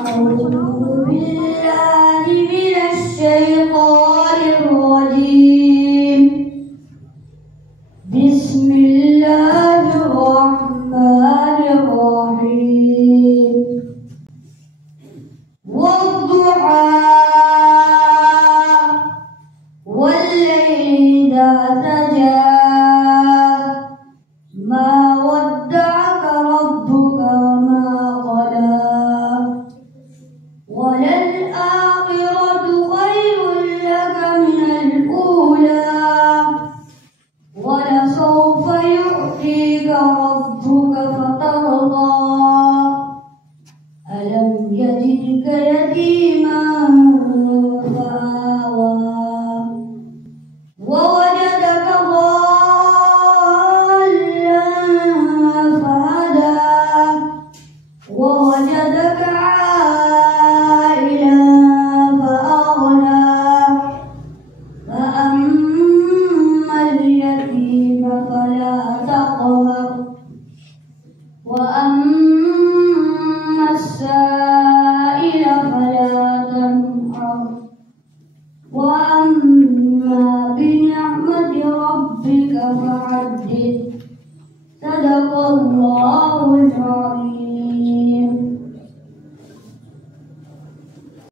أعوذ بالله من الشيطان الرجيم. بسم الله الرحمن الرحيم. والضحى والليل إذا سجى ما ودعك ربك وما قلى وللآخرة خير لك من الأولى ولسوف يعطيك ربك فترضى ألم يجدك يتيما فآوى ووجدك ضالا فهدى ووجدك عائلا فأغنى فأما اليتيم فلا تقهر وأما السائل فلا تنهر وأما بنعمة ربك فحدث. صدق الله العظيم.